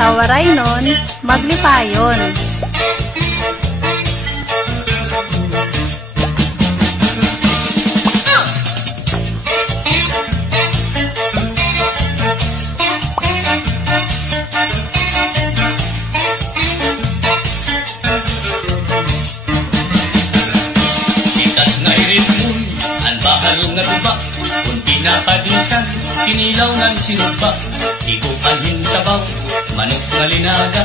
tawaray nun, maglipayon. Kinilaw ng sinugba, igupahin sabaw, manok nga linaga,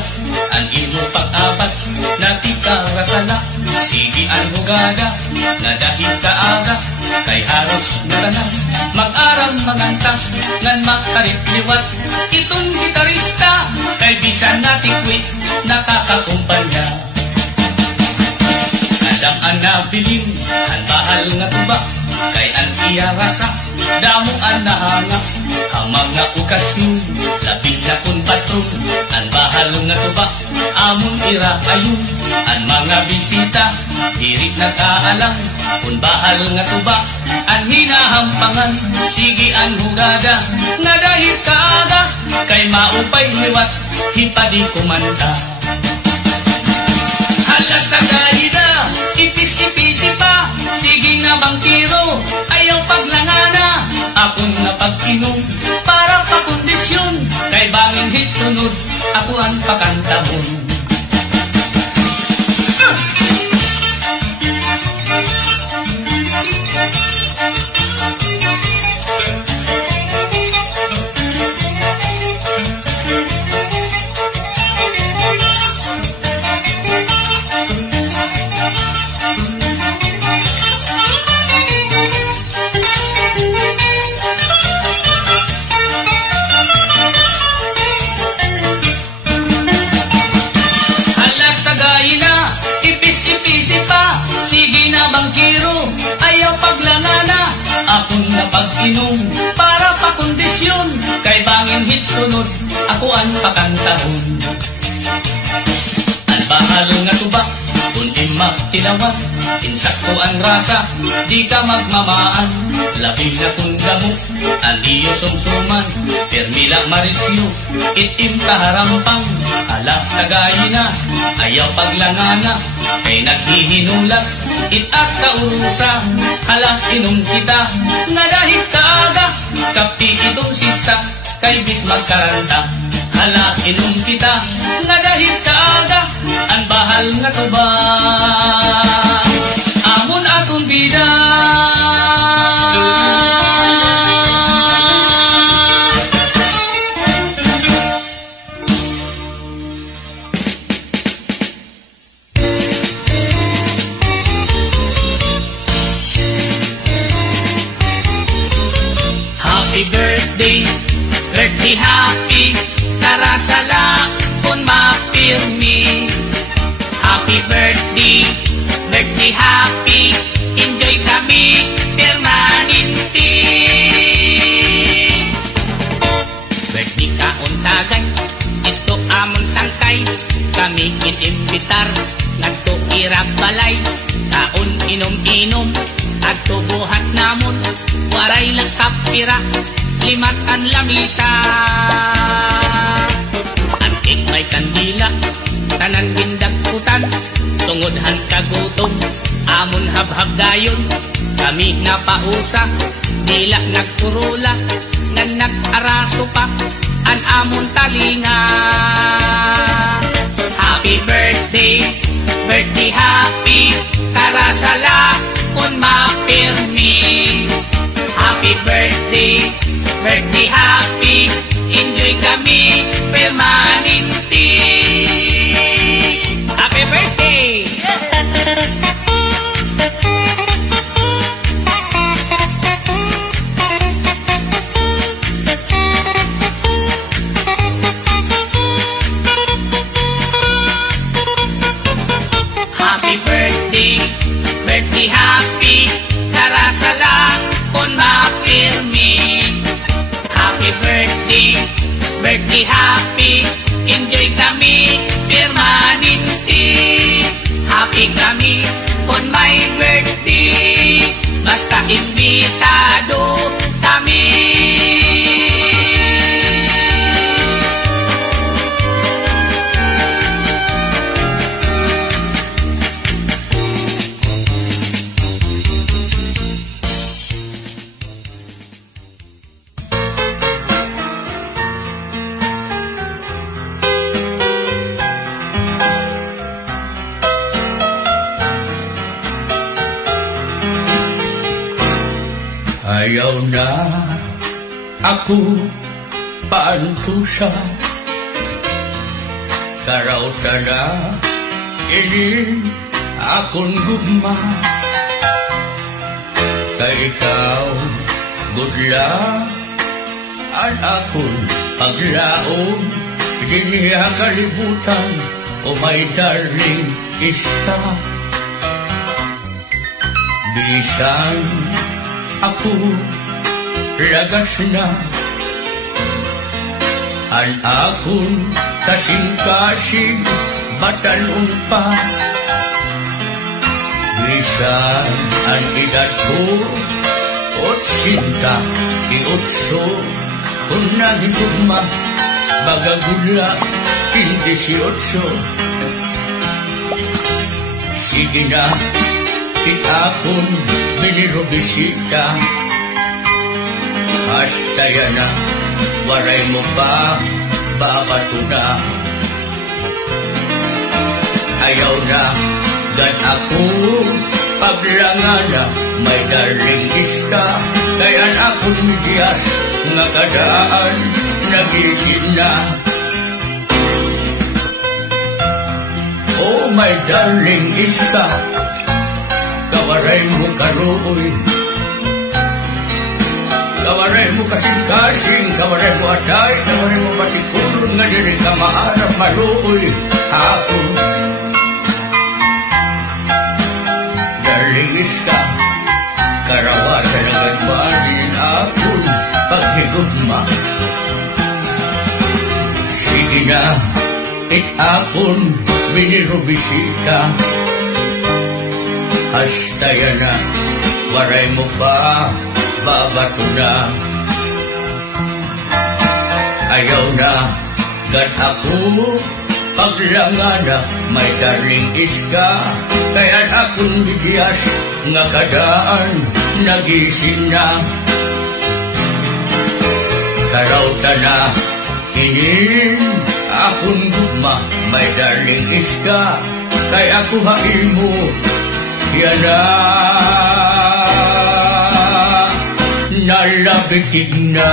ang imo pang-apat, natikara-sala, sige ang hugaga, nga dahil kaaga, kay haros na tanan, mag-aram manganta, ngan makarip-liwat, itong gitarista, kay bisan natikwit, nakakakumpanya. Kadang ang nabilin, ang bahal nga tuba, kay ang iyarasa, damo ang nahanga, kamang nga ukas nun, labing na kun patron, ang bahal nga tuba, amon ira ayun, ang mga bisita, dirit nag-aalang, kun bahal nga tuba, ang hinahampangan, sige ang hugaga, nga dahil kaaga, kay maupay liwat, hipadi kumanta. Halat na gahida, ipis-ipisi pa, sige nga bangkiro, ayaw paglangana, akong napag-inom, para pakondisyon, kay bangin hit sunod, ako ang pakantahon. Napag-inom para pakondisyon, kay bangin hit sunod, ako ang pakantahon. Ang bahal nga tuba, kung ima tilawat, insakto ang rasa, di ka magmamaan, labing na kung gamo, ang iyo sumsuman, permila marisyo, itim kaharampang, ala kagayina, ayaw paglangana, kay naghihinulat, itak kaurusa, hala inom kita, nga dahil kaaga, kapti itong sista, kay bis magkaranta, hala inom kita, nga dahil kaaga, ang bahal nga tuba, amon akong bida. Birthday happy, karasala kung mapirmi. Happy birthday, birthday happy, enjoy kami permanente. Birthday kauntagan, ito amon sangkay, kami inimbitar, nagto irap balay, kaon inom-inom, at tubuhat namon, waray lang kapira, limas ang lamisa. Antik may kandila, tanan bindagputan, tungodhan kagutom, amon habhab dayon, kami napausa, dila nagkurula, nga nag-araso pa, an amon talinga. Happy birthday, birthday happy, karasala kung mapirmi. Happy birthday, birthday happy, enjoy kami permanente. Happy birthday! Happy birthday, birthday happy, karasala kung mapirmi. Happy birthday, birthday happy, enjoy kami permanente. Happy kami on my birthday, basta imbitado kami. Ayaw na ako paantusa, karauta na ini akong gugma. Kay ikaw gudla ang akong paglaom, diniya kalibutan, o my darling iska. Bisan ako lagas na, ang akong kasing-kasing batalong pa. Bisan ang edad ko 88, kung nagigugma bagagula 18. Sige na, itakon binirobisita, hasta yan na, waray mo ba babato na. Ayaw na gan ako paglangana, may darling iska, kaya akong midiyas nga kadaan nagisin na. Oh my darling iska, kawaray mo karoy, kawaray mo kasing-kasing, kawaray mo atay, kawaray mo patikulong nga diri ka maarap maluoy ako. Darling iska, karawatan ang agmanin akong paghigugma. Sige na, itakon binirobisita, hasta yan na, waray mo pa babato na. Ayaw na gan ako paglangana, may darling iska, kaya akong bigyan nga kadaan nagising na. Karauta na kinin akong gugma, may darling iska, kaya ako hain mo yan na. Nalabitig na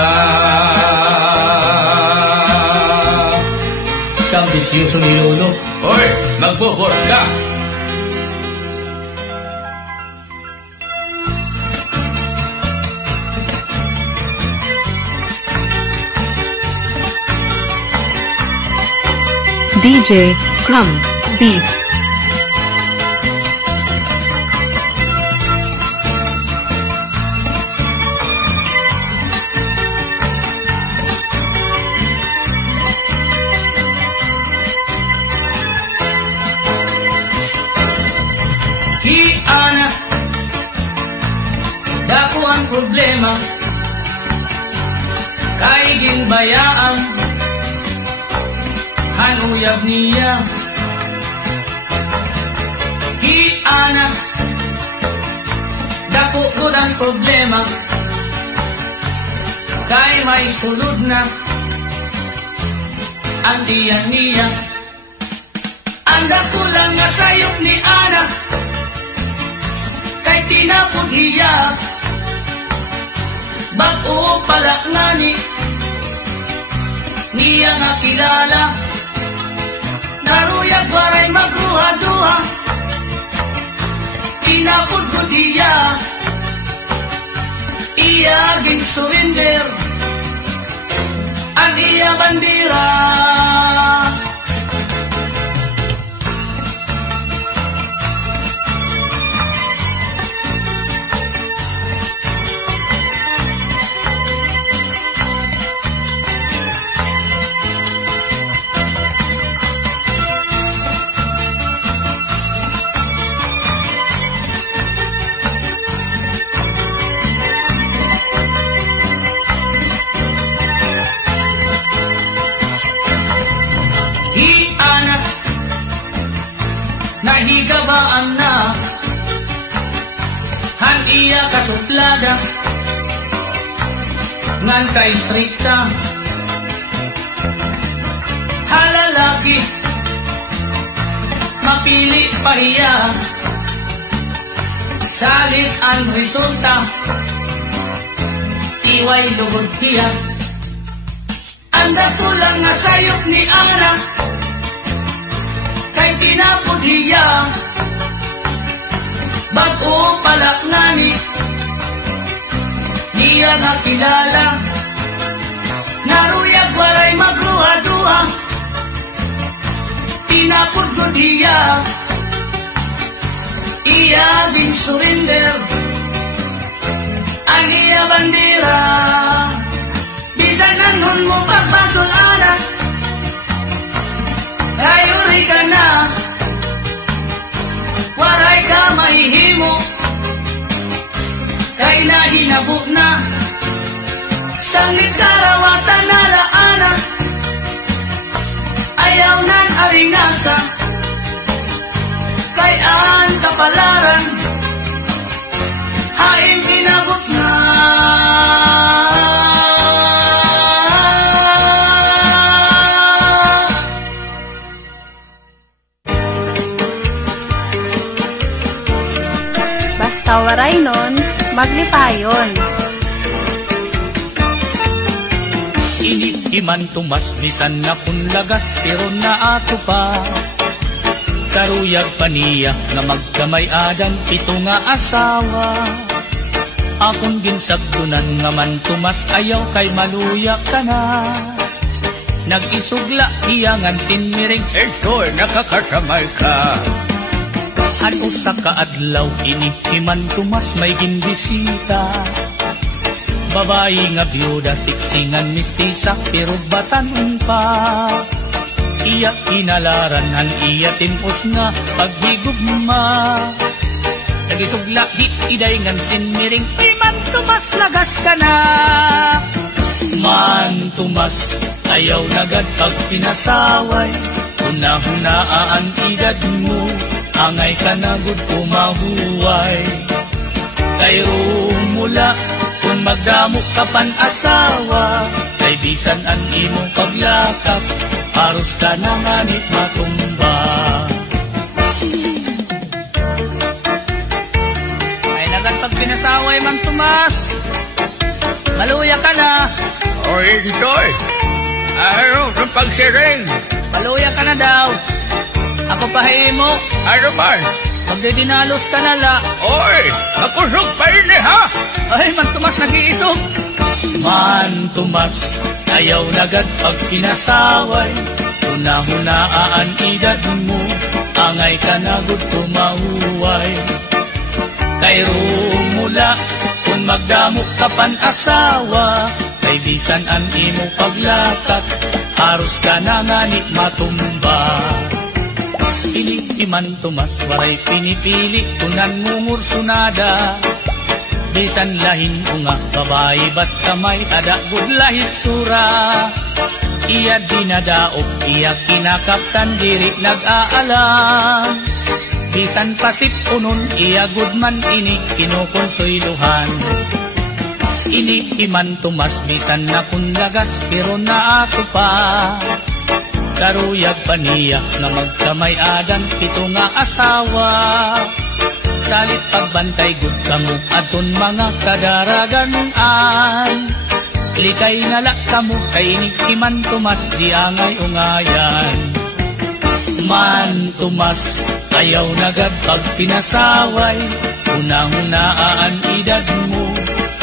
kabisyoso minulo. Hoy, magbobot ka. DJ Crumb Beat. Hiana, dako ang problema, kay ginbayaan, hanuyab niya. Hiana, dako ko ang problema, kay may sulod na, ang diyan niya. Ang dako lang nga sayop ni Ana, kay tinapod hiya, bago pala ngani, niya nga kilala, naruyag waray magruha-duha, tinapod ko hiya, iya gin surrender, ang iya bandira. Nahigabaan na han iya kasuplada ngan kay strikta halalaki mapili pahiya salit ang resulta iway lugod diya. Anda ko lang nga sayop ni Ana, kay tinapod hiya. Bago palak ngani, niya nga kilala, naruyag walay magruha-duha, tinapod ko diya. Iya din surrender ang iya bandera. Bisan nanon mo pagpasol anak, ayuri ka na, waray ka mahihimo, kay nahinabo na sangit karawatan na laana. Ayaw nan aringasa, kay ang kapalaran, haing pinabot na. Basta waray nun, maglipayon. Ini iman tumas bisan na punlagas, pero na ato pa. Karuyag paniya nga magkamay adan, ito nga asawa. Akong ginsabdunan nga man tumas, ayaw kay maluya ka na. Nag-isugla iyangan tinmiring, estoy nakakasamay ka. Ano sa kaadlaw ini himan tumas may ginbisita. Babae nga byuda, siksingan mistisa, pero batanon pa. Iya inalaran ang iya tinpos nga paghigugma. Nagisugla di iday ngan sinmiring, ay man tumas lagas ka na. Man tumas ayaw nagad pag pinasaway, hunahunaan edad mo, angay ka nagud pumahuway. Kayo mula kung magdamok ka pan asawa, kay bisan ang imong paglakap, haros ka na nganit matumba. Ay nagat pag pinasaway mang tumas, maluya ka na. Oy, Itoy! Ano sa pagsiring? Maluya ka na daw. Ako pahimo. Ano man? Magdidinalos ka na la. Oy! Nakusog pa rin ha! Ay, man tumas nag-iisog. Man tumas, ayaw nagad pag pinasaway, hunahunaan edad mo, angay ka nagud tumahuway. Kayo mula kung magdamok ka pan asawa, kay bisan ang imo paglakat, haros ka na nganit matumba. Iman tumas, waray pinipili, kunan ngungursunada. Bisan lahin ko nga, babae basta may adagod lahit sura. Iya dinadaok, iya kinakaptan, diri nag-aalam. Bisan pasip unon, iya gudman ini kinukonsoyluhan. Ini iman tumas, bisan na kundagas, pero na ako pa. Karuyag paniya na magkamay adan, pito nga asawa. Salit pagbantay gud kamo aton mga kadaragan-an. Likay nala kamo kay iman tumas, di angay ungayan. Man tumas, ayaw nagad pag pinasaway, unang-unaan edad mo,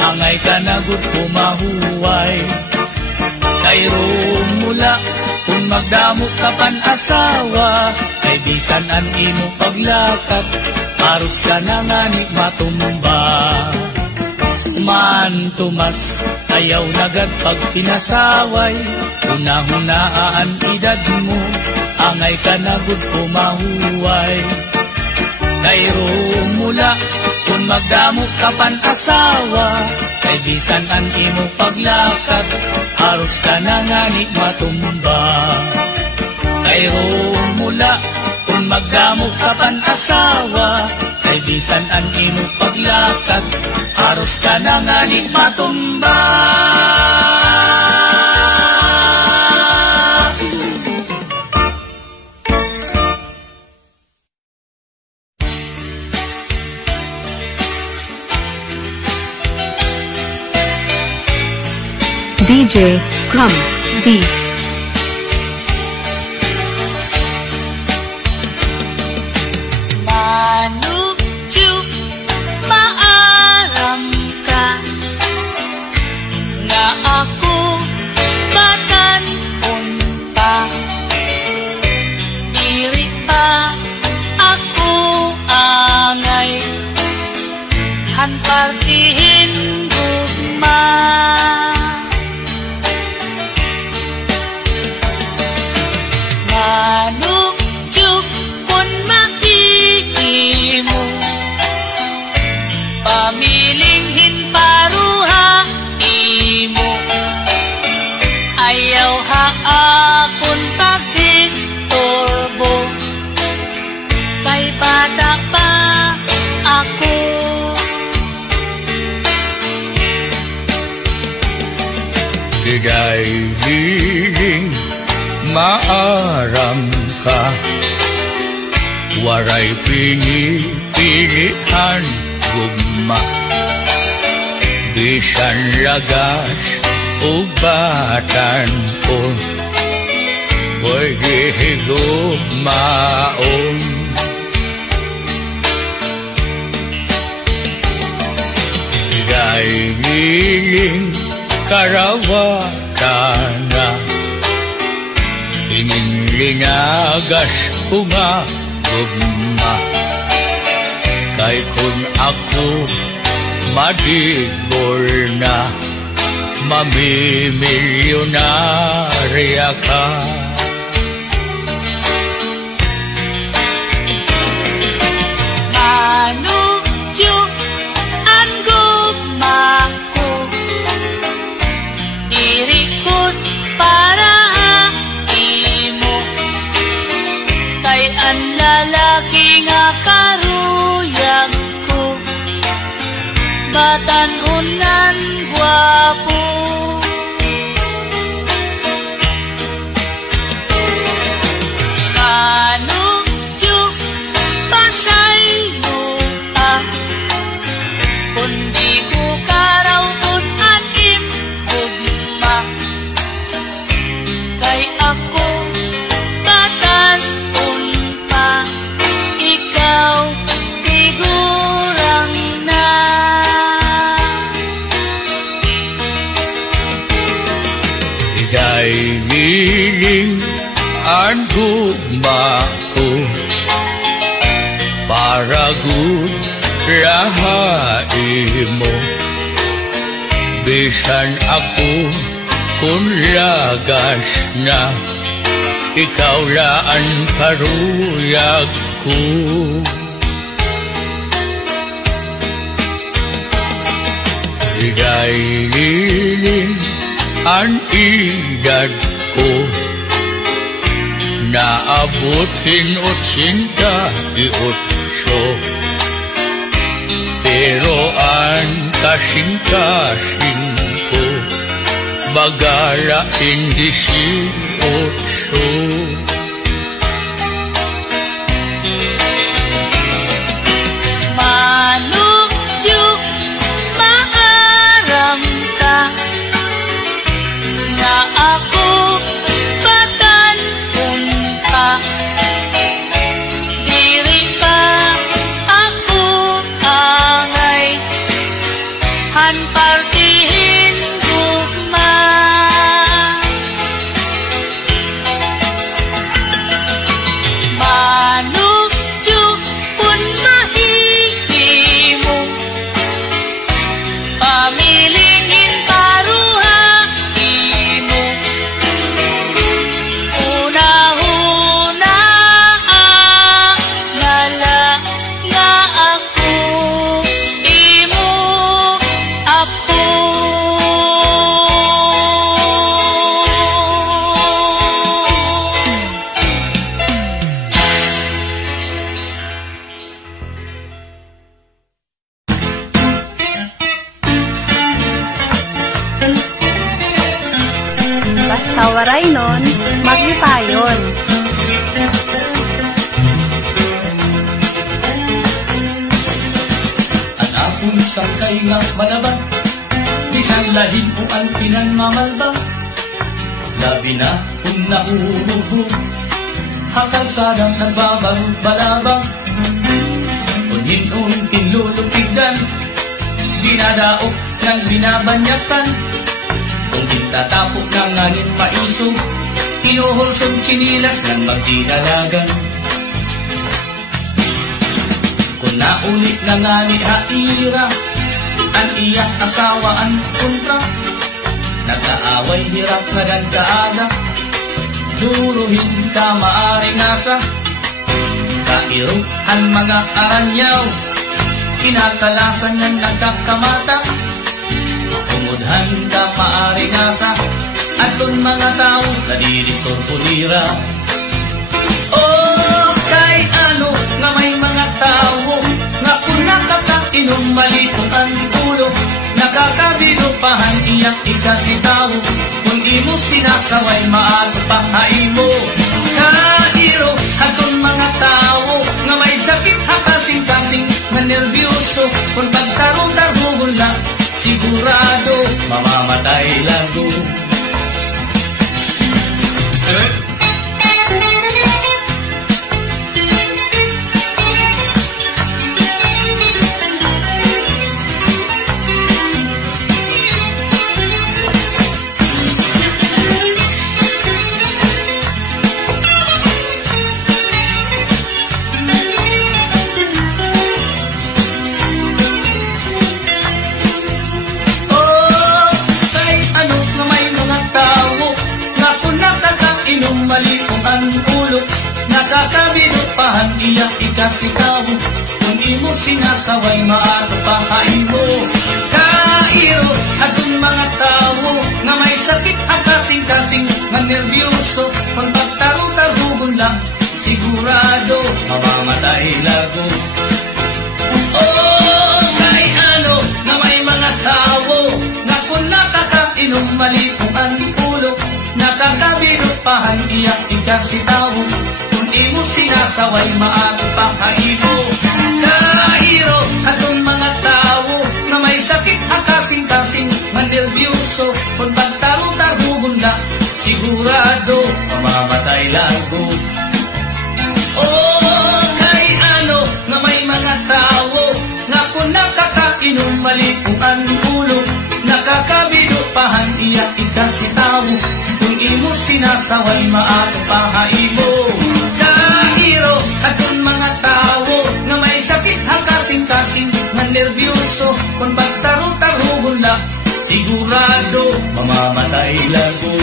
angay ka nagud pumahuway. Kairo mula kung magdamok ka pan asawa, kay bisan ang imo paglakat, haros ka na nganit matumba. Man tumas, ayaw nagad pag pinasaway, hunahunaan edad mo, angay ka nagud pumahuway. Kairo mula kung magdamok ka pan asawa, kay bisan ang imo paglakat, haros ka na nganit matumba. Kairo mula kung magdamok ka pan asawa, kay bisan ang imo paglakat, haros ka na nganit matumba. DJ Crumb Beat. Manuju maaram ka nga ako batan unta diri pa ako angay han partihin gugma manuju kun makikimo pamilinghin paruha imo ayaw ha akon pagdisturbo kay bata pa ako Igay liling maaram ka waray pili-pilihan gugma bisan lagas o batan-on oy gigugmaon igay liling karawatana ingin linagas ko nga gugma kay kung ako madigol na mamimilyonarya ka manuju ang gugma ko dirikot para imo kay ang lalaki nga karuyag ko batan-unan gwapo manuju pasay mo kundi ko karaw tunanim gugma kay ako batan-un pa ikaw tigurang na igay liling ang gugma ko para gud rahain mo bisan ako kung lagas na ikaw laan karuyag ko igay liling ang edad ko naabutin 88 pero ang kasing-kasing ko bagala hindi 18 manuju maaram ka nga ako batan-unta diri pa ako angay han partihin gugma manuju kun mahihimo pamilingin paruha imo una-una nala nga ako imo apo Basta waray nun, maglipayon. Ang akong sangkay nga manaban Isang lahing o ang pinanmamalbang, labi na kung nahuhubog, hakalsadang nagbabarog-balabang, unhin-un pinlulutigan, dinadaok ng binabanyakan, kung tinatapok ng angin paisog, hinuhulsong chinilas ng magdinalagan. Kung naulit na nga ni Haira, ang iyang asawa ang kontra, nagkaaway hirap na gagkaaga, duruhin ka maaring asa, kairuhan mga aranyaw, kinakalasan ng nagkakamata, umudhan ka maaring asa, at kung mga tao nadilistor punira. Oh, kay ano nga may mga tao nga kung nakakainom malitong ang ulo, nakakabinupahan iyak ikasitaw, kung imo sinasaway maato pahaimo. Kairo hatong mga tao nga may sakit hakasing-kasing na nervyoso, kung pagtarong-tarungon lang sigurado mamamatay lago. Nakakabinupahan iyak ikasitaw, kung imo sinasaway maato pahain mo. Kairo atong mga tao nga may sakit ang kasing-kasing nga nervyoso, kung pagtarong-tarungon lang sigurado mamamatay lago. Oh, kay ano nga may mga tao nga kung nakakainom malitong ang ulo, nakakabinupahan iyak ikasitaw, imo sinasaway maato pakaino. Kahiro atong mga tao na may sakit ang kasing-kasing nga nervyoso, kung pagtarong-tarungon na sigurado mamamatay lago. Oh, kay ano na may mga tao na kung nakakainom malitong ang ulo, nakakabinupahan iyak ikasitaw, kung imo sinasaway maato pahaimo. Kahiro atong mga tao nga may sakit ang kasing-kasing nga nervyoso, kung pagtarong-tarungon lang sigurado mamamatay lago.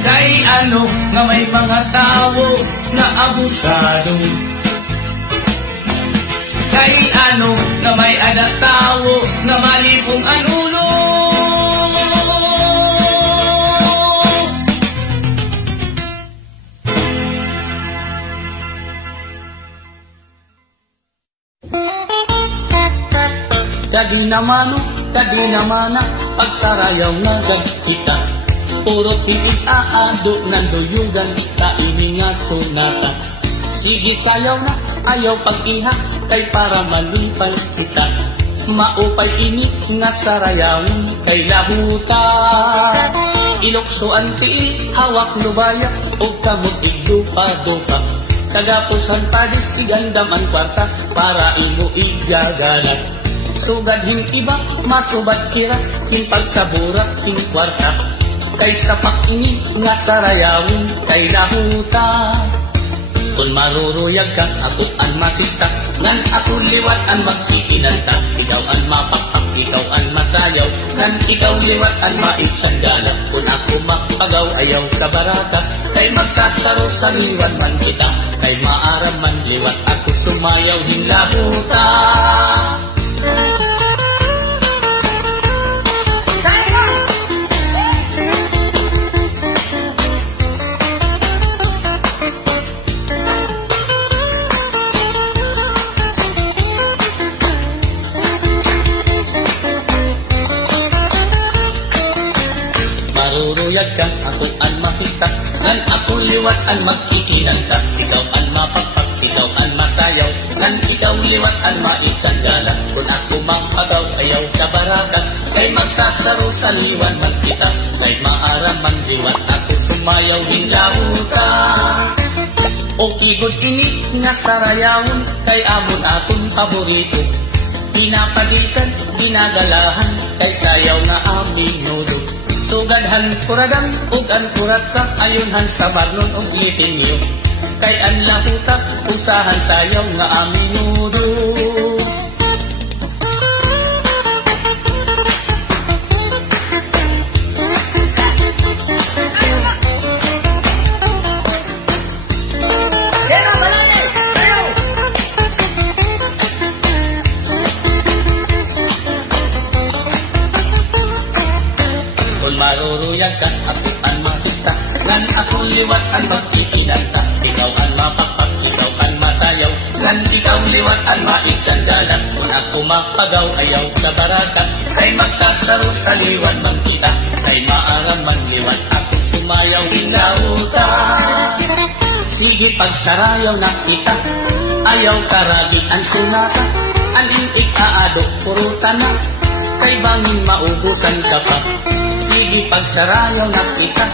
Kay ano nga may mga tao na abusado, kay ano nga may ada tao nga malipong ang ulo. Kadi namana pagsarayaw na gagkita, puro titig aado ng duyugan, kaini nga sunata. Sige sayaw na, ayaw pag-iha, kay para malipay kita. Maupay ini nga sarayawin kay lahuta. Ilokso anti, hawak lubaya, o kamot igdupa-dupa. Tagapusan padis, igandam ang kwarta, para ino igagalat. Sugad hing iba, masubat kira, hing pagsabura, hing kwarta. Kay sapak ini nga sarayawin kay lahuta. Kung maruruyag ka, ako ang masista, ngan ako liwat ang magkikinanta. Ikaw ang mapakpak, ikaw ang masayaw, ngan ikaw liwat ang maitsandala. Kung ako mapagaw, ayaw kabarata, kay magsasaro sa liwan man kita. Kay maaram man liwat ako sumayaw hing lahuta. Maruruyag ka, ako ang masista, ngan ako liwat ang magkikinanta. Ikaw ang mapakpak, ikaw ang masayaw, ngan ikaw liwat ang maitsandala. Kung ako mapagaw, ayaw kabarakat, kay magsasaro sa liwan man kita, kay maaram man liwat ako sumayaw hinlauta. O igod ini nga sarayawon, kay amon akong paborito. Pinapagisan, ginagalahan, kay sayaw nga aming nudo. Sugadhan kuradang, ug ang kuratsa, ayunhan sa barnon ug lipinyo. Kay ang lahuta, usahan sayaw nga aming nudo. Maruruyag ka, ako ang masista, ngan akong liwat ang magkikinanta. Ikaw ang mapapak, ikaw ang masayaw, ngan ikaw liwat ang maitsandala. Kung ako mapagaw, ayaw ka barakat, kay magsasaro sa liwan man kita, kay maaram man liwat ako sumayaw hinauta. Sige pagsarayaw na kita, ayaw karagi ang sunata, aning ikaado purutan na, kay bangin maubusan ka pa. Sige pagsarayaw na kita,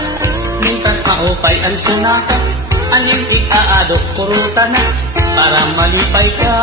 mintas maupay ang sunaka, aning ikaado purutan na, para malipay ka.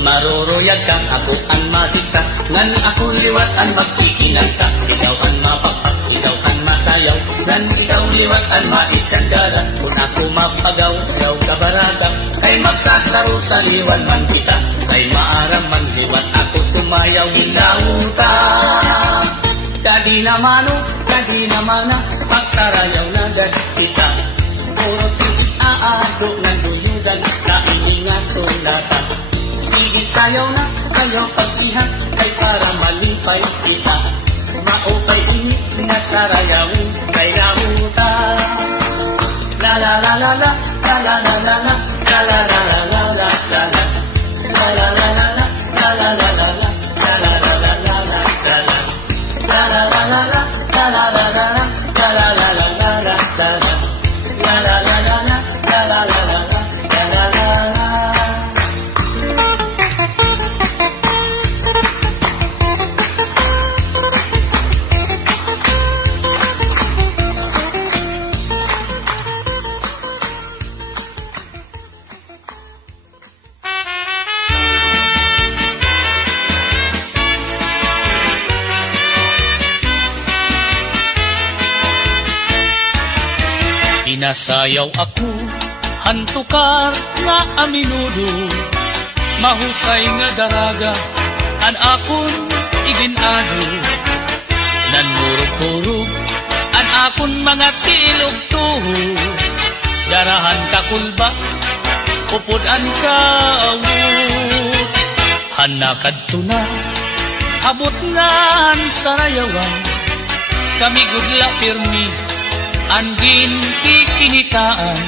Maruruyag ka, ako ang masista, ngan ako liwat ang magkikinanta. Ikaw ang mapapak, ikaw ang masayaw, ngan ikaw liwat ang maitsandala. Kung ako mapagaw, ikaw kabarata, kay magsasaro sa liwan man kita, kay maaram man liwat ako sumayaw hinauta. Kadi namano, kadi namana, pagsarayaw na gad kita, puro titik aado ng duyugan, kainin nga sunata. Sige sayaw na, ayaw pag-ihat, kay para malipay kita, maupay init nga sarayawin, kay lahuta. La la la la la, la la la la la, la la la la la la la la, la la la la la, la la la la la, la la la la la la la, la la la la la, la la la la la, la la la la la la la, la la la la la, la la la la la, la la la la. Inasayaw ako, hantukar nga aminudo, mahusay nga daraga, an akon iginado. Nanmurog-kurog, an akon mga tilog-tuho, darahan kakulba, upod-an kaawot. Hanakad na, abot nga ang sarayawan, kami gudla pirmi, andin kikinitaan,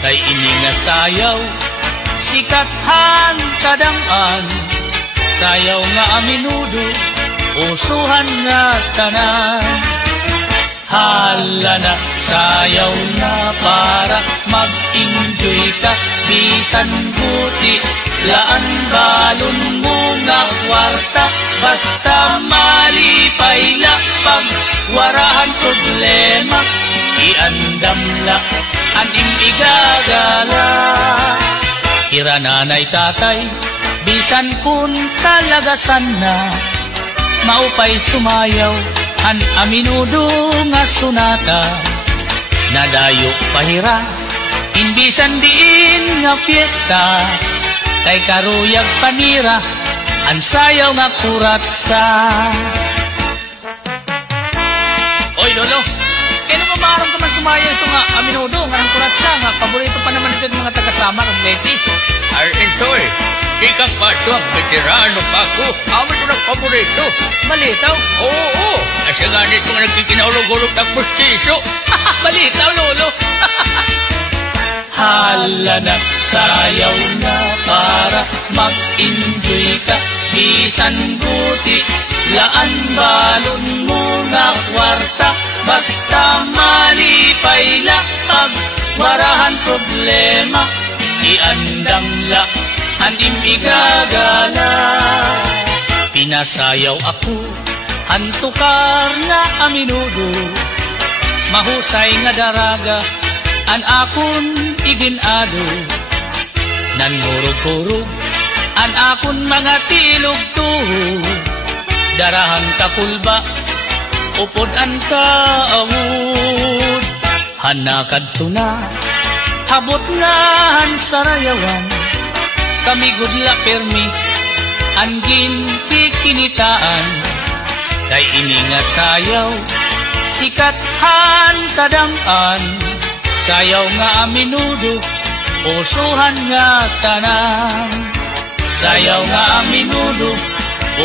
kay ini nga sayaw, sikathan kadang-an, sayaw nga aminudo, usuhan nga tanan. Hala na, sayaw na para mag-enjoy ka, bisan buti, laan balon mo nga kwarta, basta malipay la, pag warahan problema, iandam la, anim igagala. Ira nanay tatay, bisan kun talagasan na, maupay sumayaw, an aminudo nga sunata, nadayo pahira, inbisan diin nga fiesta, kay karuyag panira, an sayaw nga kuratsa. Oy lolo, kailan mo maaaram ka man sumayaw ito nga aminudo nga ang kuratsa, nga paborito pa naman ito ng mga taga-Samar, ang Leti. Enjoy. Ikang pato ang veterano pa ko. Amin ko ng paborito. Malitaw? Oo. Kasi nga nito nga nagkikinahulog-hulog ng pustiso. Malitaw, Lolo. Hala na, sayaw na para mag-enjoy ka. Bisan buti, laan balon mo nga kwarta. Basta malipay la, pag warahan problema. Iandam la, anim igagala. Pinasayaw ako, antukar nga aminudo. Mahusay nga daraga, an akon iginado. Nanmurog-kurog, an akon mga tilog-tuhog. Darahan kakulba, upod an kaawod. Hanakad to na, habot nga han sarayawan. Kami gudla permi, angin kikinitaan. Kay ini nga sayaw, sikat han kadam-an. Sayaw nga aminudo, usuhan nga tanan. Sayaw nga aminudo,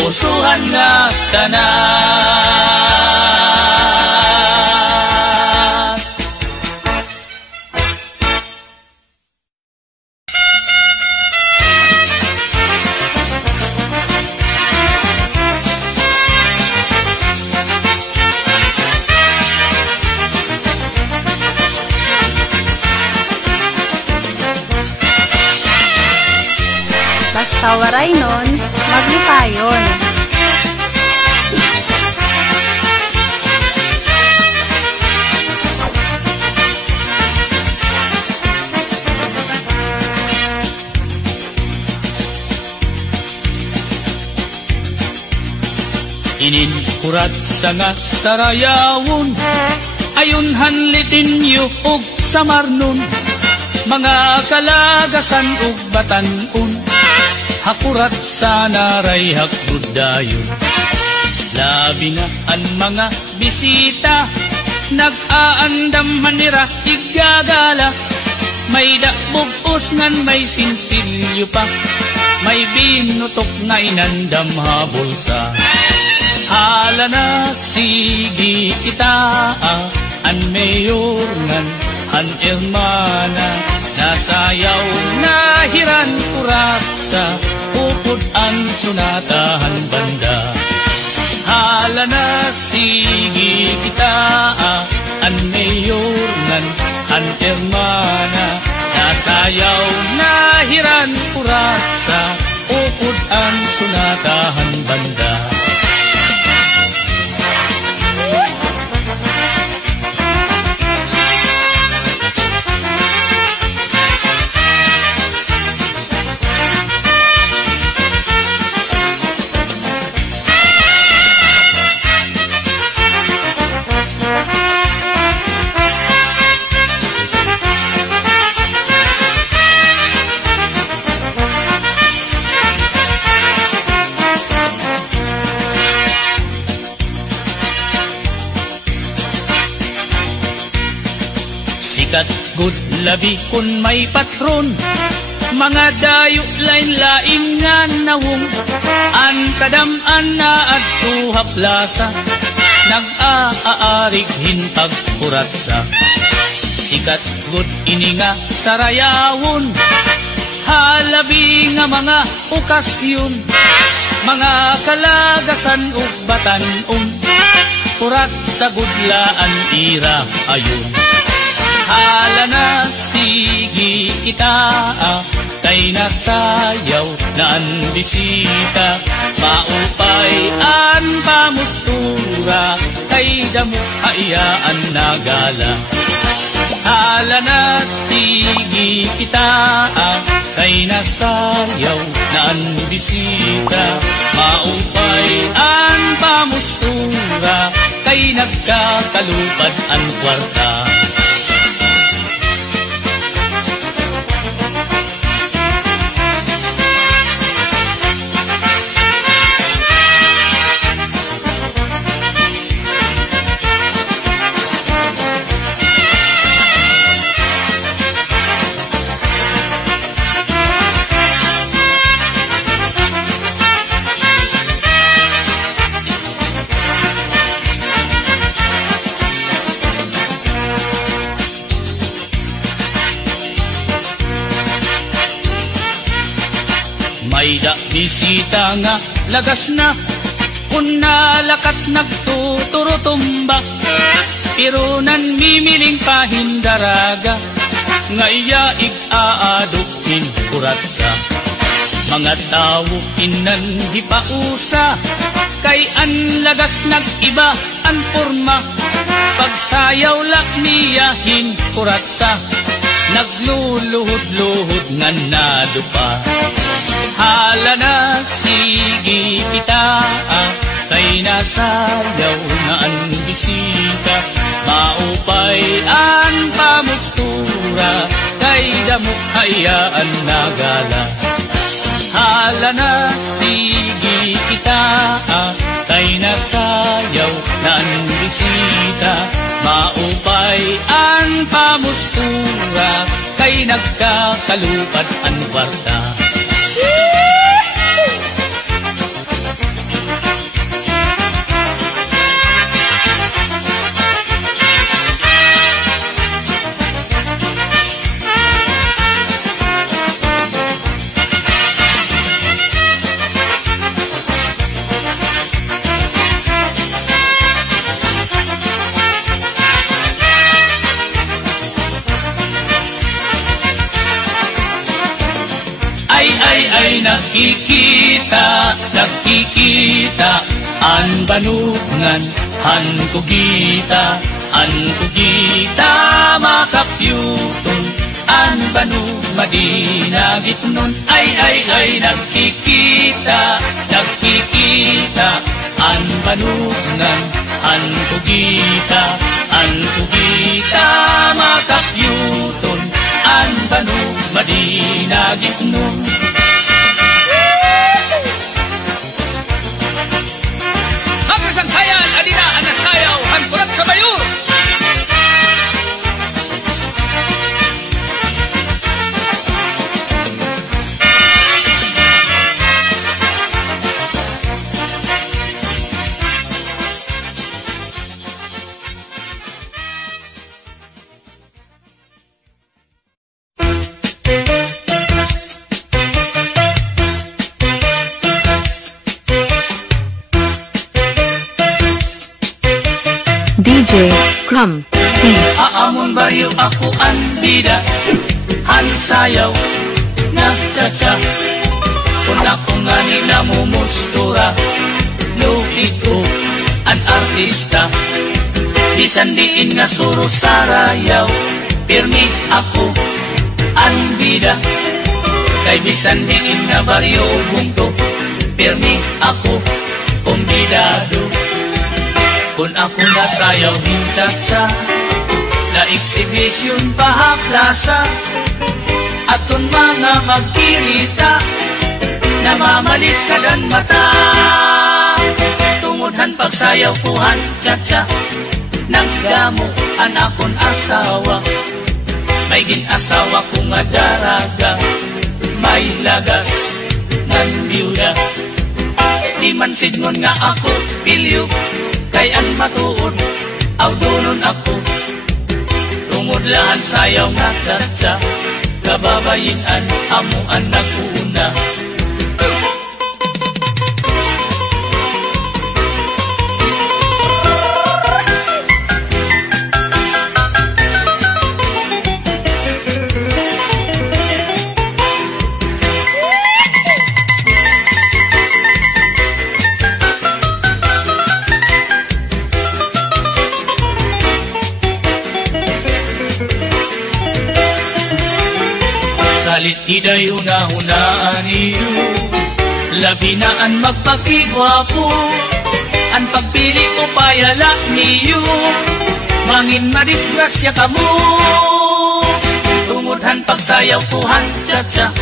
usuhan nga tanan. Basta waray nun, maglipayon. Inin kurat sa nga sarayawon, ayon hanlitin yu og samarnon. Mga kalagasan ug batanon, hakurat sa naray hakbudayon. Labi na ang mga bisita, nag-aandam manira igagala. May dakbog usngan, may sinsilyo pa, may binutok na inandam habulsa. Hala na sige kita, an mayor ngan, an hermana. Nasayaw na hiran kurat sa upod ang sunatahan banda. Hala na sige kita, an mayor ngan, an hermana. Nasayaw na hiran kurat sa upod ang sunatahan banda. Good labi kun may patron, mga dayo lain-lain nga nawong. An kadam-an na at tuhaplasa, nag-aarig hintag kuratsa. Sikat good ini nga sarayawon, halabi nga mga okasyon. Mga kalagasan ug batanon, kurat sa gudlaan ira ayon. Hala na sige kita, kay nasayaw na ang bisita. Maupay an pamustura, kay damo ayaan nagala. Hala na sige kita, kay nasayaw na ang bisita. Maupay an pamustura, kay nagkakalupad ang kwarta. May da bisita nga lagas na, kun nalakat nagtuturo tumba. Pero nan mimiling pahindaraga, nga iya ig-aadukin kuratsa. Mga tao inan hipausa, kay an lagas nag-iba an porma. Pagsayaw lak niyahin kuratsa, nagluluhod-luhod nga nadupa. Hala na sige kita, kay nasayaw na ang bisita. Maupay ang pamustura, kay damok hayaan nagala. Hala na sige kita, kay nasayaw na ang bisita. Maupay ang pamustura, kay nagkakalupad ang kwarta. Ay nakikita an banungan, han kugita makapyuton, an banu madinagit nun. Ay nakikita an banungan, han kugita makapyuton, an banu madinagit nun. Magkasangkayan, adina ang nasayaw, hanpulat sa bayur. DJ Crumb Beat. Aamon bayo ako ang bida, ang sayaw na cha-cha. Kung ako nga nila mumustura, lupit ko ang artista. Bisan diin nga suro sarayaw, pirmi ako ang bida. Kay bisan diin nga baryo bungto, pirmi ako kumbidado. Kung ako nasayaw hincha-cha, na exhibition pahaplasa, aton mga magkirita, namamalis ka dan mata. Tungudhan pagsayaw kuhan cha-cha, nagdamo an akon asawa. May ginasawa ko nga daraga, may lagas ngan biyuda. Di man sidngon nga ako pilyo, kay ang matuod, aw dunon ako. Tungod lahan sayaw nga cha-cha, kababayin-an amo ang naguna. Salit iday una-hunaan iyo, labi na ang magpakigwapo, ang pagpili ko payala niyo, mangin madisgrasya ka mo. Tungudhan pagsayaw kuhan cha-cha,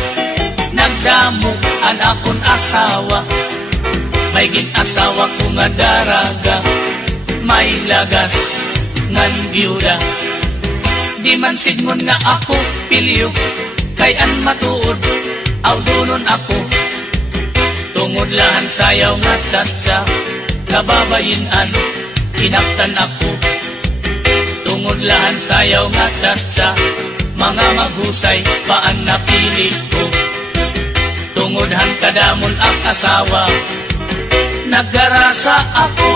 nagdamo an akon asawa. May ginasawa ko nga daraga, may lagas ngan biyuda. Di man sidngon nga ako pilyo, kay an matuod, aw dunon ako. Tungod lahan sayaw nga cha-cha, kababayin-an kinaptan ako. Tungod lahan sayaw nga cha-cha, mga maghusay paan napili ko. Tungod kadamon ang asawa, nagdarasa ako.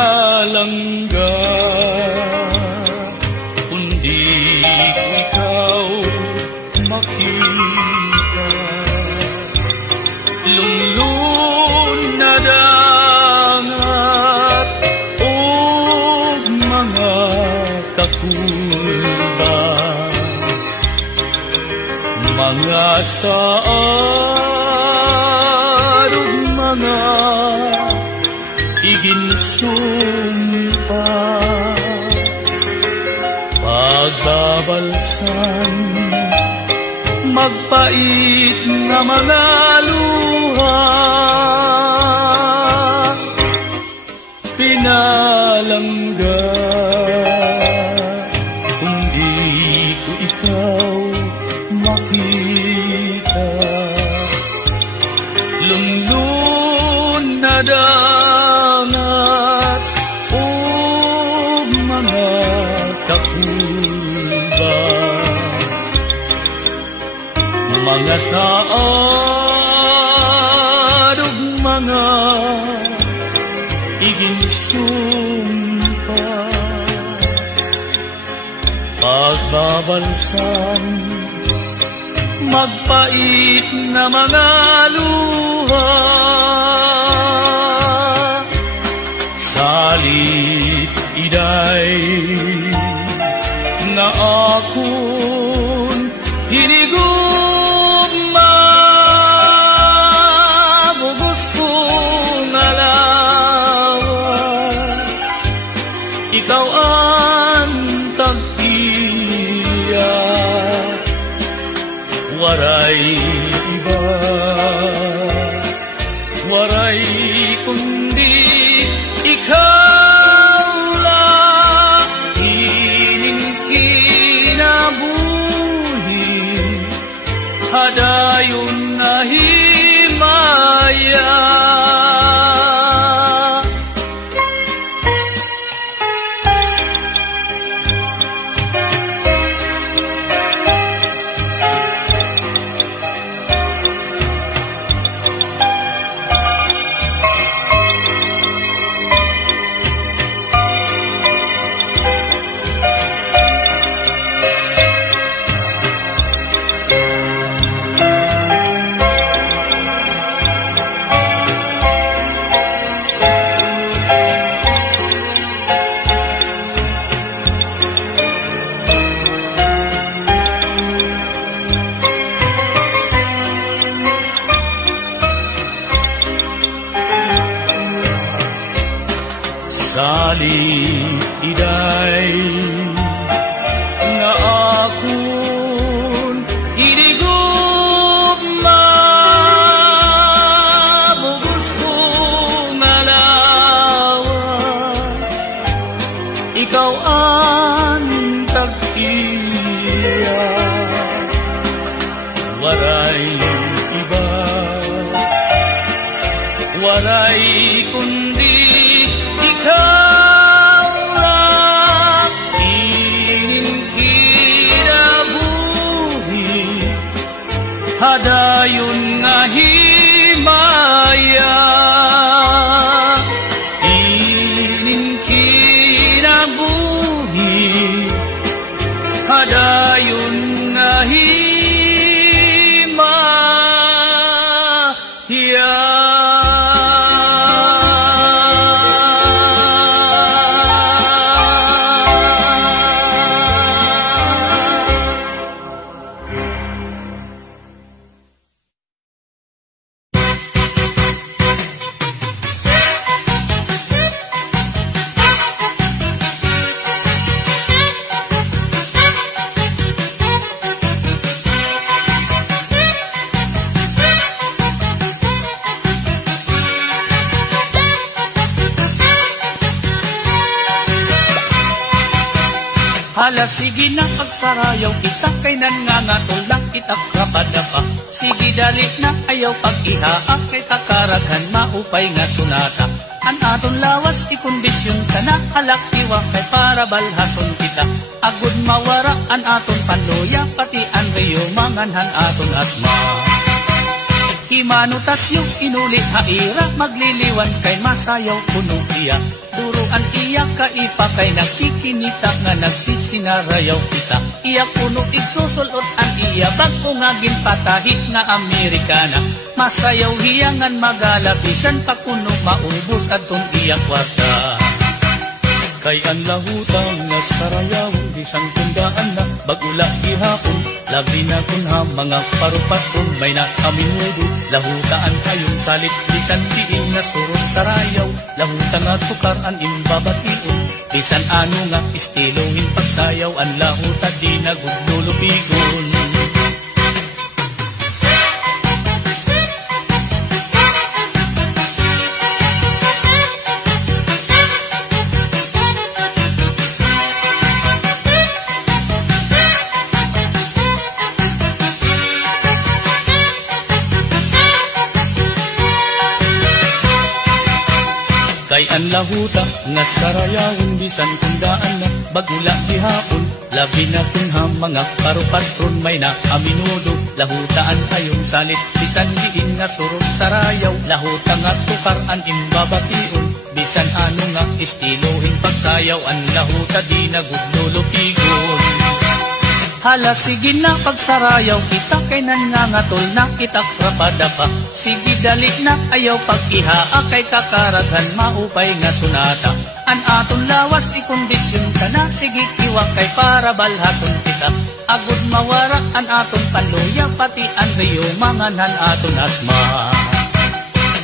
Pinalangga, kundi ko ikaw makita. Lunglun na dagat o mga kakulba, mga saad o mga iginsumpa, pagbabalsan, magpait na mga luha. Pinalangga, kung di ko ikaw makita. Lunglun na dagat o mga kakulba, mga saad o mga iginsumpa, pagbabalsan, magpait na mga luha. Salit iday na akon hinigugma, bugos kong alawas, ikaw ang tag-iya, waray iba, waray kundi ikaw lang. Ining kinabuhi, hadayon na himaya. Salit iday na akon hinigugma, bugos kong alawas, ikaw ang tag-iya, waray iba, waray kundi ikaw lang. Ining kinabuhi, hadayon nga himaya. Ining kinabuhi, hadayon nga himaya. Hala sige na pagsarayaw kita kay nangangatol lang kita krapadapa. Sige dali na ayaw pag-ihaak kay kakaraghan maupay nga sunata. An aton lawas ikondisyon ka na halak iwa kay para balhason kita. Agud mawara an aton panloya pati an riyo manganhan aton asma. Himanutas yung inulit haira magliliwan kay masayaw puno iya. Duruan iya kaipa kay nagkikinita nga nagsisinarayaw kita. Iya puno igsusulot ang iya bago nga ginpatahi nga Amerikana. Masayaw hiyangan magalabisan pa kuno maubos atong iya kwarta. Kay ang lahutang nga sarayawon bisan tundaan na bagula gihapon. Labi na kun ha mga parupaton may nakaminudo. Lahutaan ayon salit bisan diin nga surot sarayaw. Lahutang nga tukaran imbabation. Bisan ano nga istilohin pagsayaw. Ang lahuta di nagudlulubigon. Kay ang lahuta nga sarayawon bisan kundaan na bagula gihapon. Labi na kun ha mga parupatron may nakaminudo. Lahutaan ayong salit bisan diin nga surot sarayaw. Lahuta nga tukaran imbabation. Bisan ano nga istilohin pagsayaw. Ang lahuta di nagudlulupigon. Hala sige na pagsarayaw kita kay nangangatol na kita krapadapa. Sige dali na ayaw pag-ihaa kay kakaraghan maupay nga sunata. An aton lawas ikondisyon ka na sige kiwa kay para balhason kita. Agud mawara an aton panloya pati an riyo manganhan aton asma.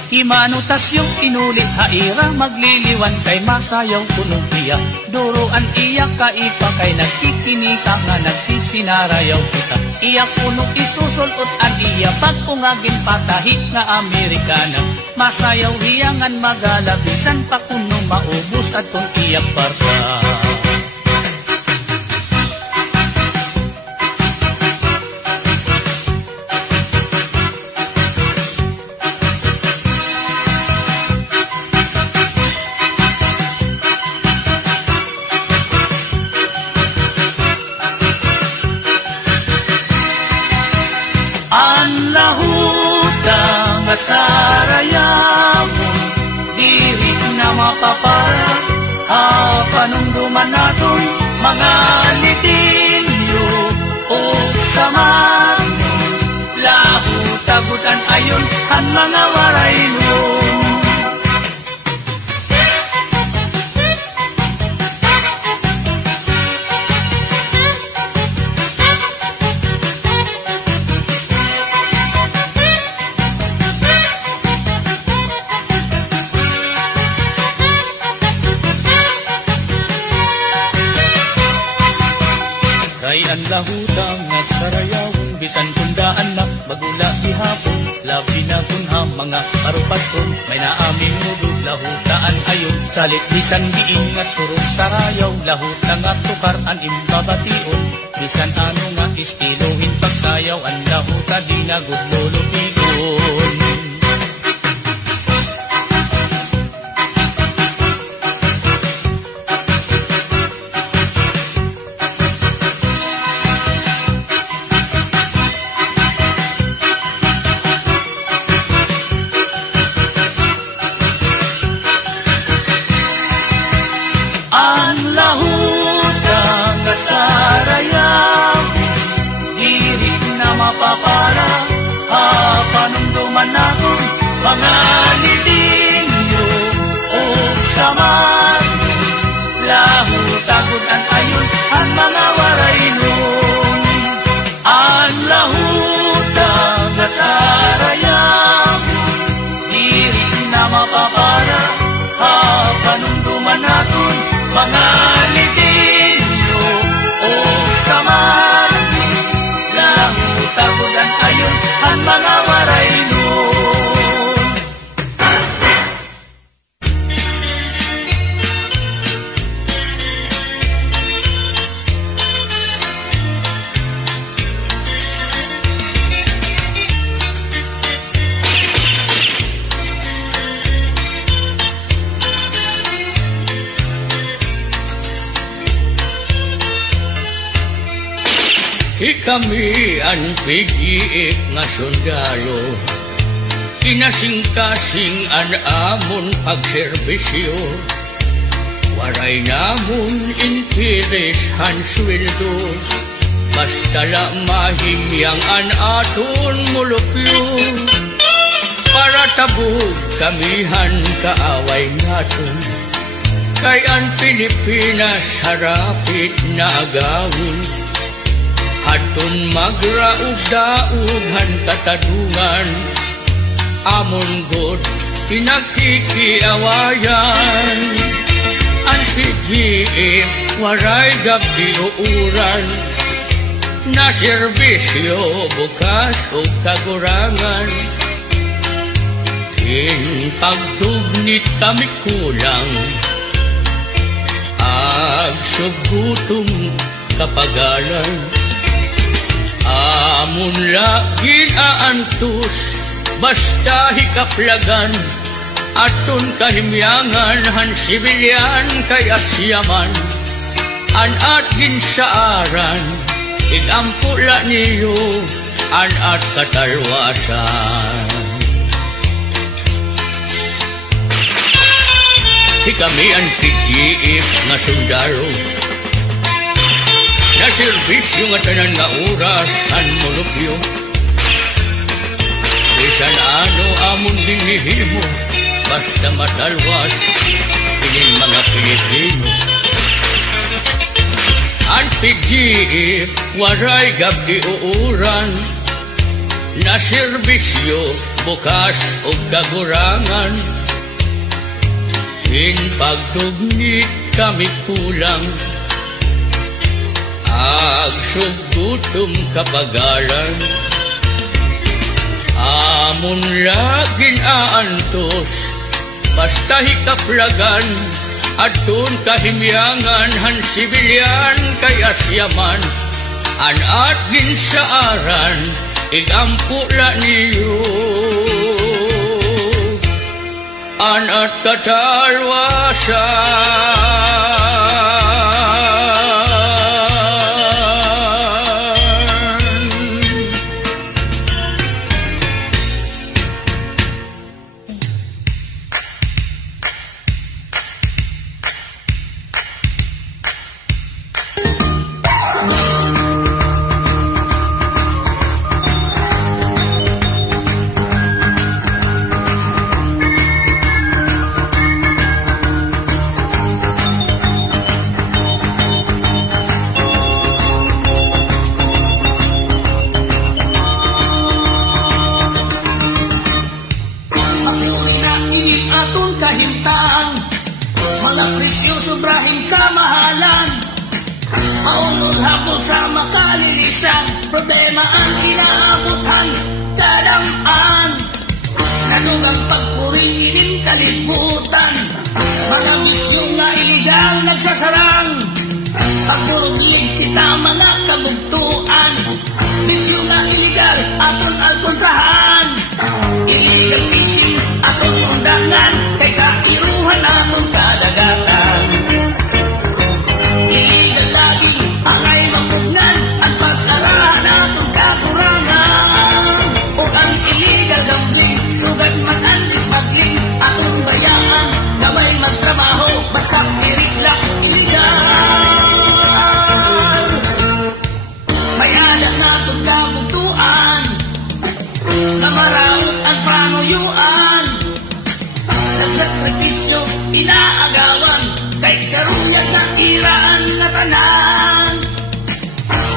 Himanutas yung inulit haira magliliwan kay masayaw punong iya. Duruan iya kaipa kay nagkikinika nga nagsisinarayaw kita. Iya puno isusulot an iya pagpungagin patahi nga Amerikana. Masayaw hiyangan magalabisan pa kuno maubos atong iya parta. Ang lahuta nga sarayawon dili na mapapara. Panungduman naton mga litinyo o samanyo. Lahuta gutan ayon ang mga warayno. Kay ang lahutang nga sarayawon bisan kundaan na bagula gihapon. Labi na kun ha mga parupaton may naaming nudog. Lahutaan ayon salit bisan diin nga surot sarayaw. Lahuta nga tukaran imbabation. Bisan ano nga istilohin pagsayaw. Ang lahuta di nagudlulubigon. Ang lahuta nga sarayawon dili na mapapala. Panungduman naton mga litinyo o samanyo. Lahuta gutan ayon ang mga waraynon. Ang lahuta nga sarayawon dili na mapapala. Panungduman naton mga litinyo o samanyo. Lahuta gutan ayon ang mga waraynon. kami ang pigi nga sundalo. Kinasing-kasing an amon pagserbisyo. Waray namon interes han sweldo. Basta la mahimyang an aton mulupyo. Para tabog kamihan kaaway naton. Kay ang Pilipinas harapit na agawin. Hatun magraug daughan katadungan. Amon god pinakikiawayan. Ang PGE waray gabi uuran. Na serbisyo bukas o kagurangan. In pagdugnit kami kulang. Agsugutom kapagalan. Amon lagin aantos. Basta hikaplagan. Aton kahimyangan. Han sibilyan kay asyaman. An at ginsaaran. Igampula niyo. An at katalwasan. Kami ang PGF nga sundalo. Na serbisyo nga tanan nga oras ang monopyo. Bisan ano amon dinihimo. Basta matalwas ining mga Pilipino. Ang PGF waray gabi uuran. Na serbisyo bukas o kagurangan. In pagtugnit kami kulang. Agsugutom kapagalan. Amon lagin aantos. Basta hikaplagan. Atun kahimyangan. Han sibilyan kay asyaman. An at ginsaaran. Igampula niyo. An at katalwasan. sobrahing kamahalan. Maunol hapon sa makalilisan, problema ang inaabutan, kadamaan. Nanugang pagpuriinin kalibutan, mga misyo nga iligal nagsasarang. Paguruglig kita mga kabugtuan, misyo nga iligal aton alkontrahan. Iligal fishing aton undangan, kay kairuhan aton kadagatan. Iligal lagi angay mapugnan, ang pag-arahan aton kakurangan. O ang iligal gambling, sugat man ang dismagling, aton bayaan, gamay magtrabaho, basta irilak iligal. Mayadak na itong kabugtuan, na maraot ang panuyuan. Nagsakripisyo, inaagawan, kay karuyag na iraan na tanan.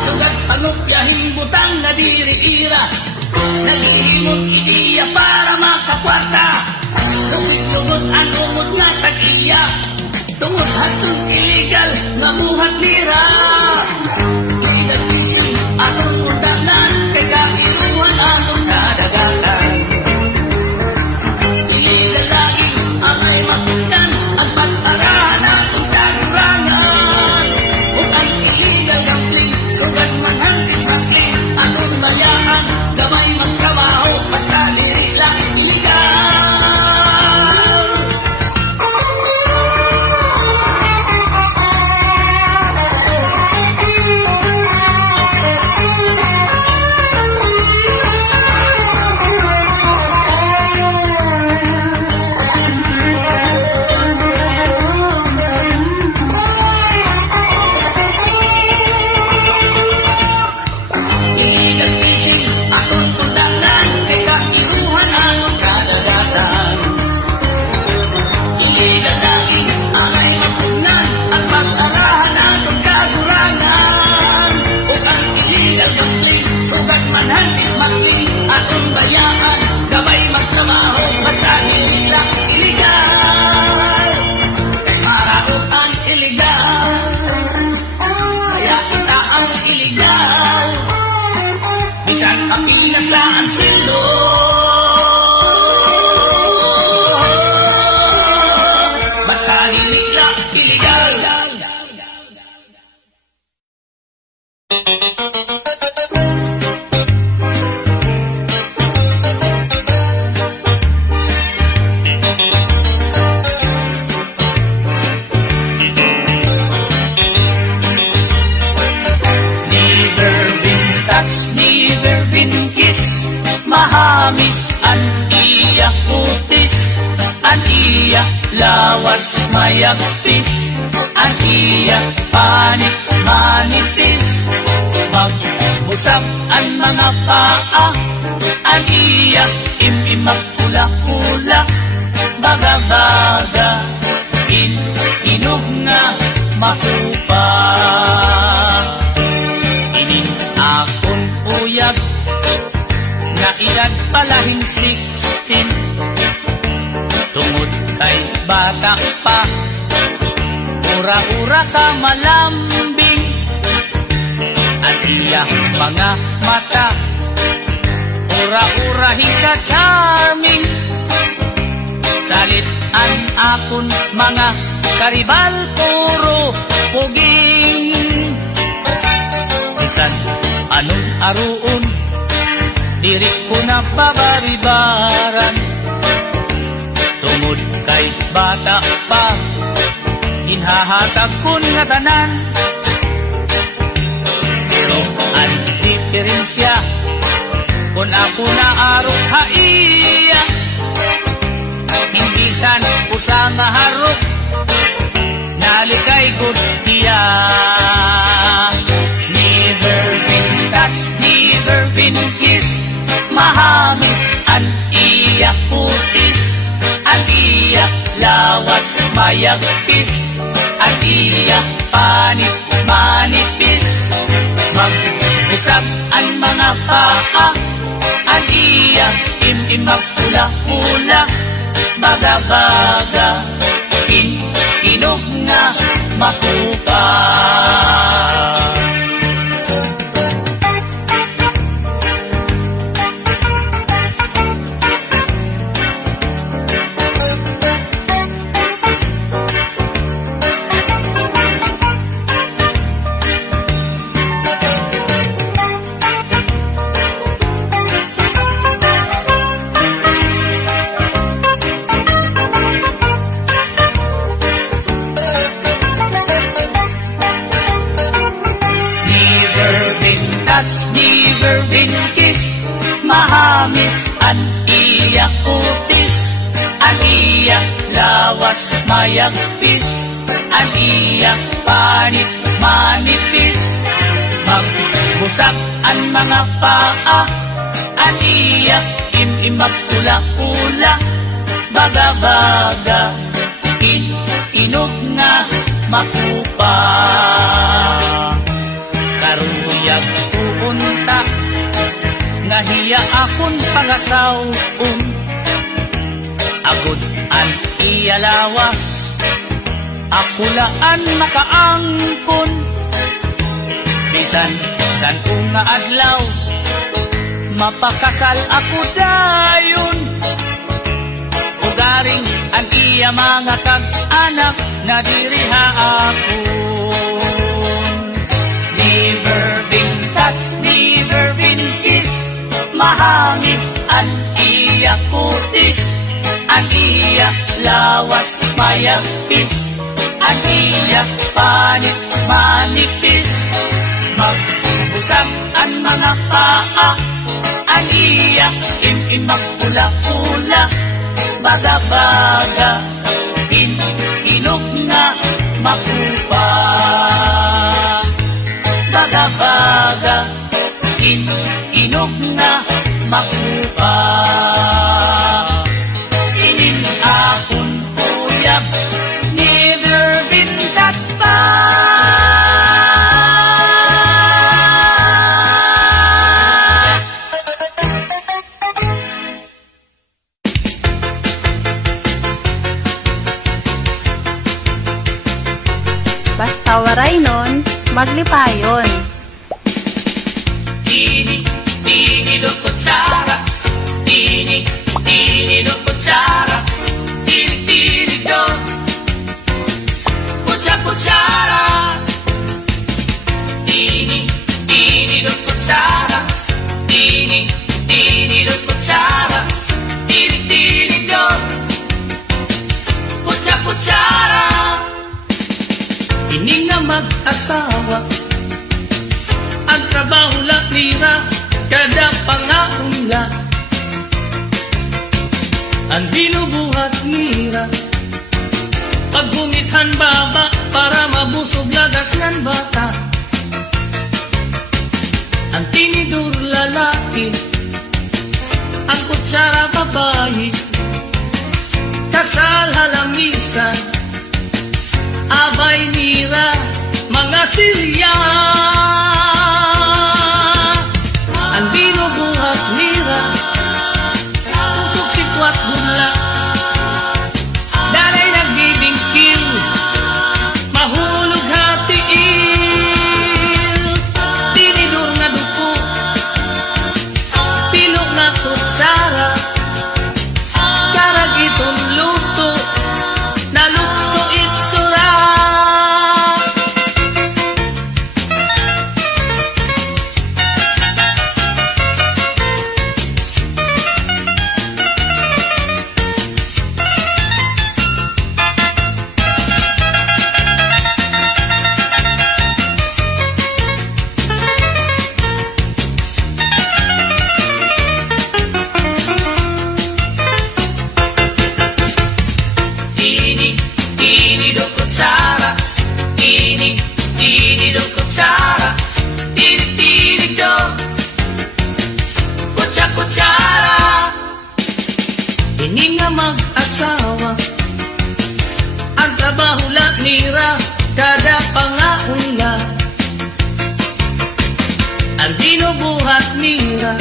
Sugat panupyahing butang na diri-ira, naghihimot ideya para makakwarta. Lugod-lugod ang umod nga tag-iya, tungod hatong illegal nga buhat nira. Illegal fishing atong undanan, kay kakiruhan atong kadagatan. Illegal lagi ang ay mapugnan, ang pag-arahan atong kagurangan. O ang illegal gambling, sugat man ang dismantling, atong bayahan, gamay magtrabaho, basta diri lang illegal. Never been kissed, mahamis ang iya kutis, ang iya lawas mayagpis, ang iya panit manipis. Mag-usap ang mga paa, ang iya imimak pula-pula, baga-baga, inog nga makupa. Akon uyag na edad palahing 16, tungod kay bata pa, ura-ura ka malambing, at iyang mga mata, ura-ura hika charming. Salit-an akon mga karibal, puro puging. Bisan anong aruon, diri ko na babaribaran, tungod kay bata pa, inhahatag ko nga tanan. Pero ang diferensya, kung ako na arok haiya, hindi san usa nga harok, nalikay good diya. Never been touched, never been kissed, mahamis ang iya kutis, ang iya lawas mayagpis, ang iya panit manipis. Mag-usap ang mga paa, ang iya imimak pula-pula, baga-baga, inog nga makupa. Never been kissed, mahamis ang iya kutis, ang iya lawas mayagpis, ang iya panit manipis. Mag-usap ang mga paa, ang iya imimak pula-pula, baga-baga, inog nga makupa. Karuyag pupunta, nahiya akon pangasaon, agod ang iya lawas, ako laan makaangkon. Bisan san ko nga adlaw, mapakasal ako dayon, ugaring ang iya mga kag-anak na diriha akon. Never been touched, never been kissed, mahamis ang iya kutis, ang iya lawas mayagpis, ang iya panit manipis. Mag-usap ang mga paa, ang iya imimak pula-pula, baga-baga, inog nga makupa. Baga-baga, inog nga makupa. Inin akon uyab, never been touched pa. Basta waray nun, maglipayon. Tini do kutsara, tini do kutsara, tini do kutsara, tini ang binubuhat nira. Paghungithan baba para mabusog lagas ng bata. Ang tinidur lalaki, ang kutsara babae. Kasal halamisan, abay nira, mga silya. Ang binubuhat nira, pusok sikwat bula. Daray nagbibingkil, mahulog hatiil. Tinidur nga duko, pilo nga kutsara. Karagiton luto, nalukso itsura. Ini do kutsara, ini do kutsara, tini do kutsara. Ini nga mag-asawa, ang trabaho lang nira, kada pangaula. Ang binubuhat nira,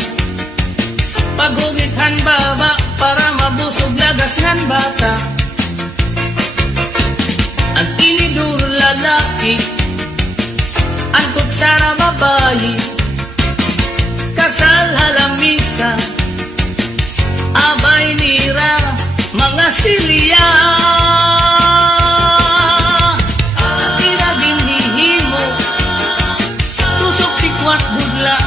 paghungithan baba para mabusog lagas ng bata. Ang tinidur lalaki, ang kutsara babae. Kasal halamisa, abay nira, mga silya. Iraging hihimo, tusok sikwat budla.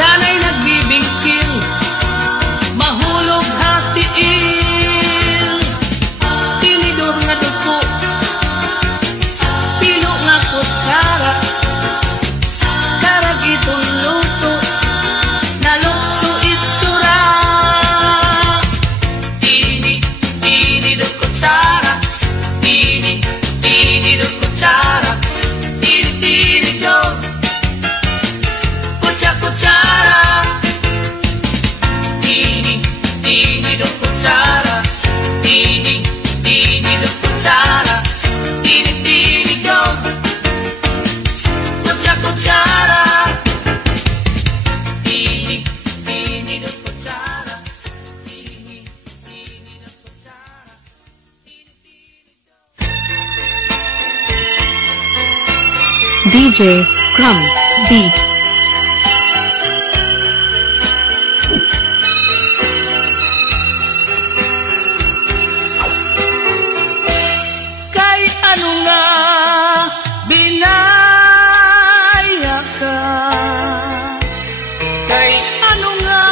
Danay nagbibingkil, mahulog hatiil. Tinidur nga duko, pilo nga kutsara. Karagitong luto, nalukso itsura. Ini do kutsara, ini do kutsara, tini do kutsara. Ini do kutsara, ini do kutsara, tini do kutsara. Ini do kutsara, ini do kutsara, DJ Crumb Beat. Kay ano nga binaya ka? Kay ano nga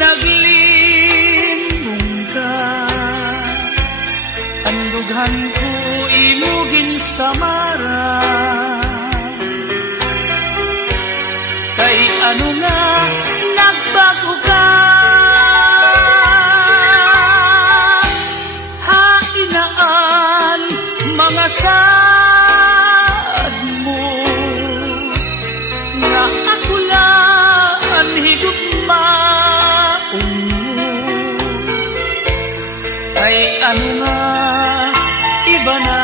naglimbong ka? Ang dughan ko imugin samara. Kay ano nga nagbago ka? Hainaan mga sad mo, nga ako lang higit maong mo. Kay ano nga iba na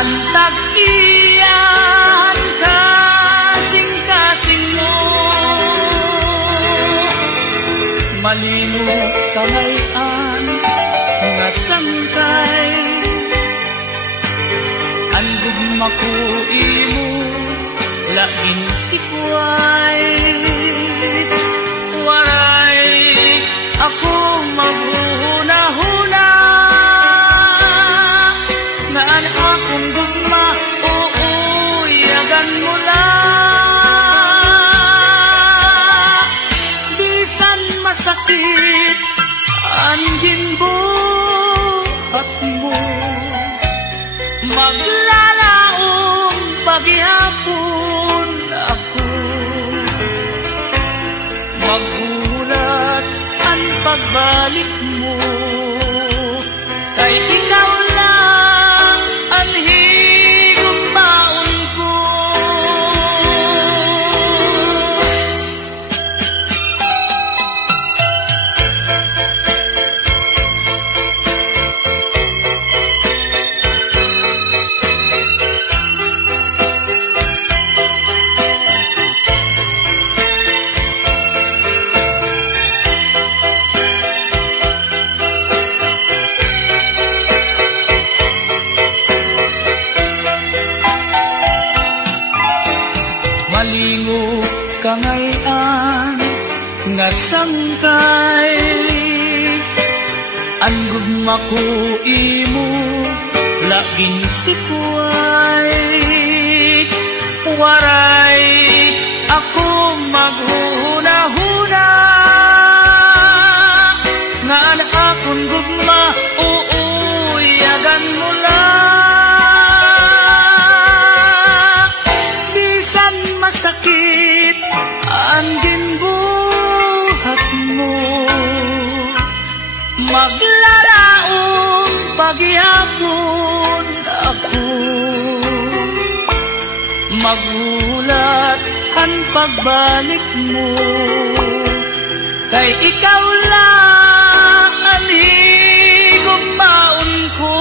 ang tag-iyan kasing-kasing mo. Malino kamayan nga sangkay, ang gugma ko imo lain sikway. Waray ako maghuna-huna, ngaan akong gugma, uuyagan mo lang. Bisan masakit ang ginbuhat mo, maglalaong paghihapon ako, maghula pagbalik mo, kay ikaw lang ang higugmaon ko. Malingo kangayan nga sangkay, ang gugma ko imo laging sipway. Waray ako maghuna-huna, nga akong gugma uuyagan mo sakit ang ginbuhat mo, maglalaong paghihapon ako, magulat ang pagbalik mo, kay ikaw lang ang higugmaon ko.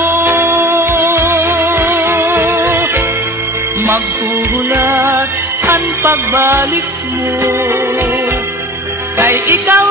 Maghuhulat ang pagbalik mo, kay ikaw